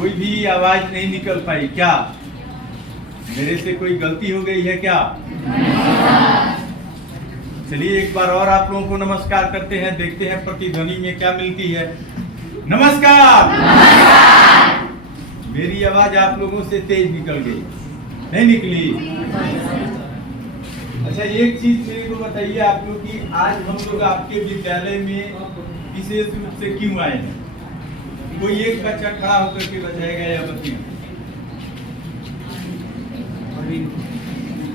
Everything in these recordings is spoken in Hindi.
कोई भी आवाज नहीं निकल पाई। क्या मेरे से कोई गलती हो गई है क्या? चलिए एक बार और आप लोगों को नमस्कार करते हैं, देखते हैं प्रतिध्वनि में क्या मिलती है। नमस्कार। मेरी आवाज आप लोगों से तेज निकल गई, नहीं निकली? अच्छा एक चीज मेरे को बताइए आप लोग कि आज हम लोग आपके विद्यालय में विशेष रूप से क्यों आए हैं? कोई एक बच्चा खड़ा होकर के बताएगा या बताइए।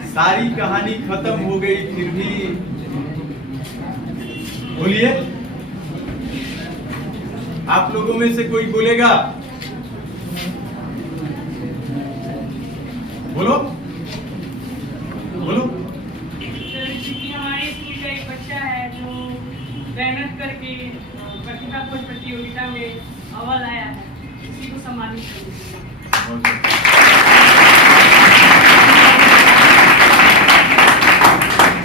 सारी कहानी खत्म हो गई फिर भी बोलिए। आप लोगों में से कोई बोलेगा? बोलो बोलो। हमारे स्कूल का एक बच्चा है जो मेहनत करके प्रतिभा खोज प्रतियोगिता में अव्वल आया है, इसी को सम्मानित करेंगे।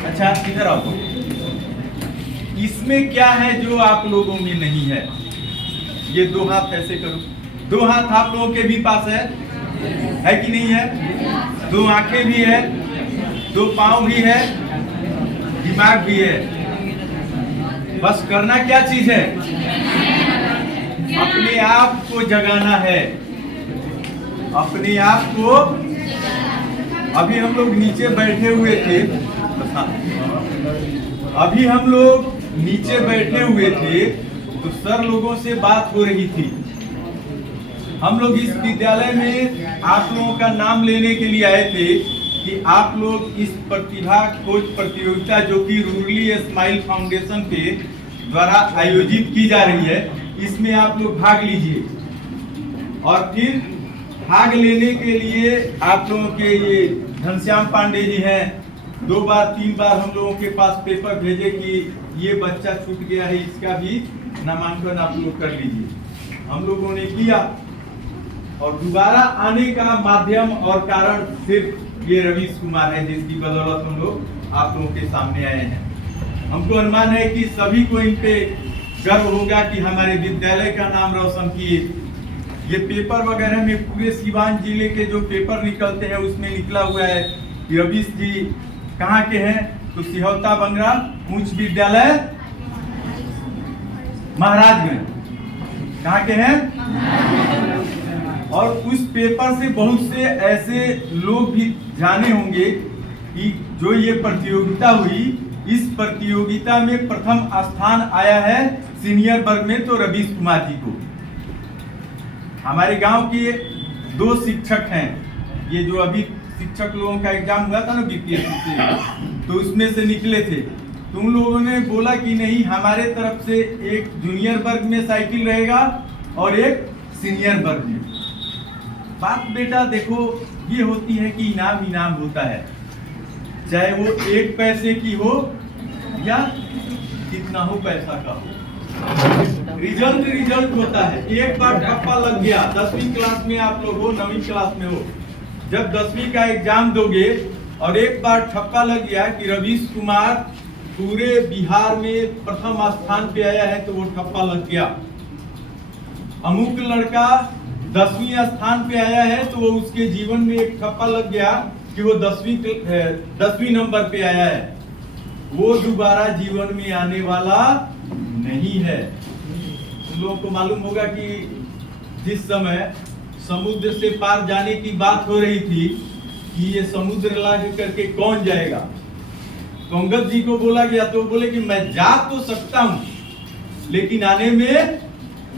अच्छा इधर आओ। इसमें क्या है जो आप लोगों में नहीं है? ये दो हाथ ऐसे करो। दो हाथ आप लोगों के भी पास है कि नहीं है? दो आंखें भी है, दो पांव भी है, दिमाग भी है। बस करना क्या चीज है? अपने आप को जगाना है, अपने आप को। अभी हम लोग नीचे बैठे हुए थे, अभी हम लोग नीचे बैठे हुए थे तो सर लोगों से बात हो रही थी। हम लोग इस विद्यालय में आप लोगों का नाम लेने के लिए आए थे कि आप लोग इस प्रतिभा खोज प्रतियोगिता जो कि रूरली स्माइल फाउंडेशन के द्वारा आयोजित की जा रही है, इसमें आप लोग भाग लीजिए। और फिर भाग लेने के लिए आप लोगों के ये घनश्याम पांडे जी हैं, 2 बार 3 बार हम लोगों के पास पेपर भेजे कि ये बच्चा छूट गया है, इसका भी नामांकन आप लोग कर लीजिए। हम लोगों ने किया और दोबारा आने का माध्यम और कारण सिर्फ ये रवीश कुमार है, जिसकी बदौलत हम लोग आप लोगों के सामने आए हैं। हमको अनुमान है कि सभी को इन पे गर्व होगा कि हमारे विद्यालय का नाम रोशन किए। ये पेपर वगैरह में पूरे सीवान जिले के जो पेपर निकलते हैं उसमें निकला हुआ है कि रवीश जी कहाँ के हैं? तो सिहौता बंगरा उच्च विद्यालय महाराजगंज। कहाँ के हैं? और उस पेपर से बहुत से ऐसे लोग भी जाने होंगे कि जो ये प्रतियोगिता हुई, इस प्रतियोगिता में प्रथम स्थान आया है सीनियर वर्ग में तो रवीश कुमार जी को। हमारे गांव के 2 शिक्षक हैं, ये जो अभी शिक्षक लोगों का एग्जाम हुआ था ना बीपीएससी से, तो उसमें से निकले थे। तुम लोगों ने बोला कि नहीं हमारे तरफ से एक जूनियर वर्ग में साइकिल रहेगा और एक सीनियर वर्ग में। बात बेटा देखो ये होती है कि इनाम इनाम होता है, चाहे वो 1 पैसे की हो या कितना हो पैसा का हो। रिजल्ट होता है। एक बार ठप्पा लग गया, 10वीं क्लास में आप लोग हो, 9वीं क्लास में हो, जब 10वीं का एग्जाम दोगे और एक बार ठप्पा लग गया कि रवीश कुमार पूरे बिहार में प्रथम स्थान पे आया है, तो वो ठप्पा लग गया। अमुक लड़का 10वीं स्थान पे आया है, तो वो उसके जीवन में एक ठप्पा लग गया कि वो 10वीं नंबर पे आया है। वो दोबारा जीवन में आने वाला नहीं है। तुम लोगों को मालूम होगा कि जिस समय समुद्र से पार जाने की बात हो रही थी कि ये समुद्र लाग करके कौन जाएगा, तो अंगद जी को बोला गया, तो बोले कि मैं जा तो सकता हूं लेकिन आने में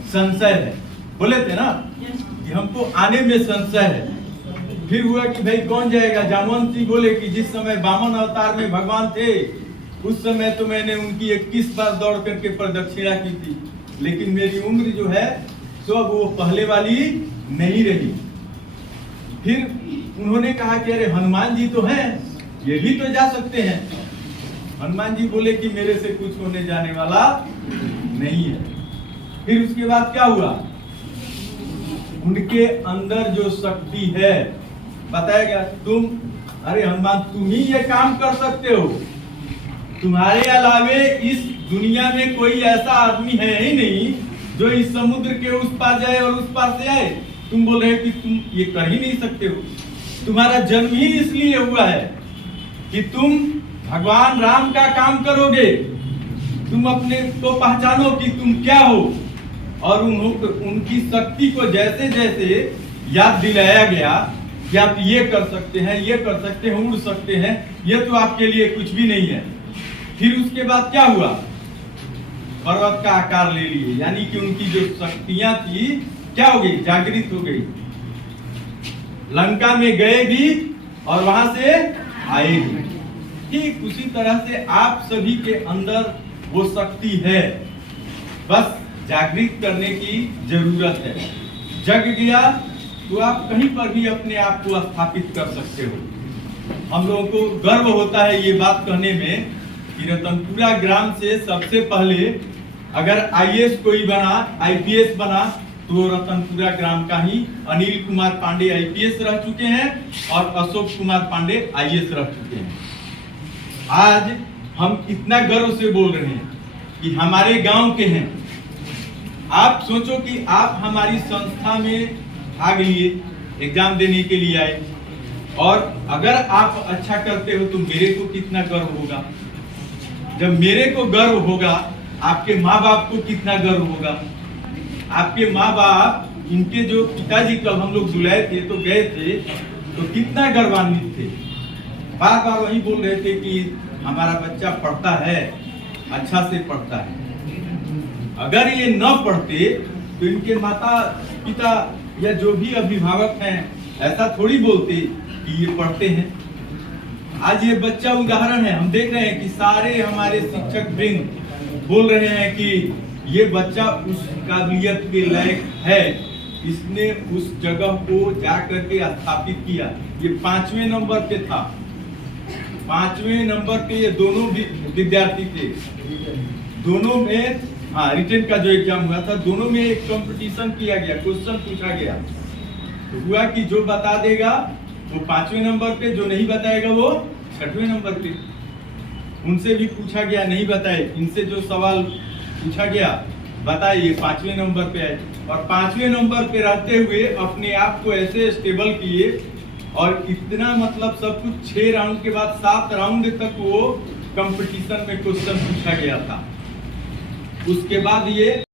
संशय है। बोले थे ना कि हमको आने में संशय है। फिर हुआ कि भाई कौन जाएगा? जामवंत जी बोले कि जिस समय वामन अवतार में भगवान थे उस समय तो मैंने उनकी 21 बार दौड़ करके प्रदक्षिणा की थी, लेकिन मेरी उम्र जो है तो अब वो पहले वाली नहीं रही। फिर उन्होंने कहा कि अरे हनुमान जी तो हैं, ये भी तो जा सकते हैं। हनुमान जी बोले कि मेरे से कुछ होने जाने वाला नहीं है। फिर उसके बाद क्या हुआ? उनके अंदर जो शक्ति है बताया गया, तुम अरे हनुमान तुम ही ये काम कर सकते हो, तुम्हारे अलावे इस दुनिया में कोई ऐसा आदमी है ही नहीं जो इस समुद्र के उस पार जाए और उस पार से आए। तुम बोल रहे हो कि तुम ये कर ही नहीं सकते हो। तुम्हारा जन्म ही इसलिए हुआ है कि तुम भगवान राम का काम करोगे, तुम अपने को पहचानो कि तुम क्या हो, और उनकी शक्ति को जैसे जैसे याद दिलाया गया कि आप ये कर सकते हैं, ये कर सकते हैं, उड़ सकते हैं, ये तो आपके लिए कुछ भी नहीं है। फिर उसके बाद क्या हुआ, पर्वत का आकार ले लिए, यानी कि उनकी जो शक्तियां थी क्या हो गई, जागृत हो गई। लंका में गए भी और वहां से आए भी। ठीक उसी तरह से आप सभी के अंदर वो शक्ति है, बस जागृत करने की जरूरत है। जग गया तो आप कहीं पर भी अपने आप को स्थापित कर सकते हो। हम लोगों को गर्व होता है ये बात कहने में कि रतनपुरा ग्राम से सबसे पहले अगर आईएएस कोई बना, आईपीएस बना, तो रतनपुरा ग्राम का ही अनिल कुमार पांडे आईपीएस रह चुके हैं और अशोक कुमार पांडे आईएएस रह चुके हैं। आज हम इतना गर्व से बोल रहे हैं कि हमारे गांव के हैं। आप सोचो कि आप हमारी संस्था में भाग लिए, एग्जाम देने के लिए आए, और अगर आप अच्छा करते हो तो मेरे को कितना गर्व होगा। जब मेरे को गर्व होगा, आपके माँ बाप को कितना गर्व होगा। आपके माँ बाप, इनके जो पिताजी कल हम लोग बुलाए थे तो गए थे तो कितना गर्वान्वित थे, बार बार वही बोल रहे थे कि हमारा बच्चा पढ़ता है, अच्छा से पढ़ता है। अगर ये न पढ़ते तो इनके माता पिता या जो भी अभिभावक हैं ऐसा थोड़ी बोलते कि ये पढ़ते हैं। आज ये बच्चा उदाहरण है, हम देख रहे हैं कि सारे हमारे शिक्षक वृंद बोल रहे हैं कि ये बच्चा उस काबिलियत के लायक है, इसने उस जगह को जा करके स्थापित किया। ये 5वें नंबर पे था, 5वें नंबर पे ये दोनों विद्यार्थी थे। दोनों में रिटन का जो एग्जाम हुआ था, दोनों में एक कंपटीशन किया गया, क्वेश्चन पूछा गया, तो हुआ कि जो बता देगा वो 5वें नंबर पे, जो नहीं बताएगा वो 6वें नंबर पे। उनसे भी पूछा गया, नहीं बताए। इनसे जो सवाल पूछा गया बताए, ये 5वें नंबर पे आए, और 5वें नंबर पे रहते हुए अपने आप को ऐसे स्टेबल किए, और इतना मतलब सब कुछ 6 राउंड के बाद 7 राउंड तक वो कंपटीशन में क्वेश्चन पूछा गया था। उसके बाद ये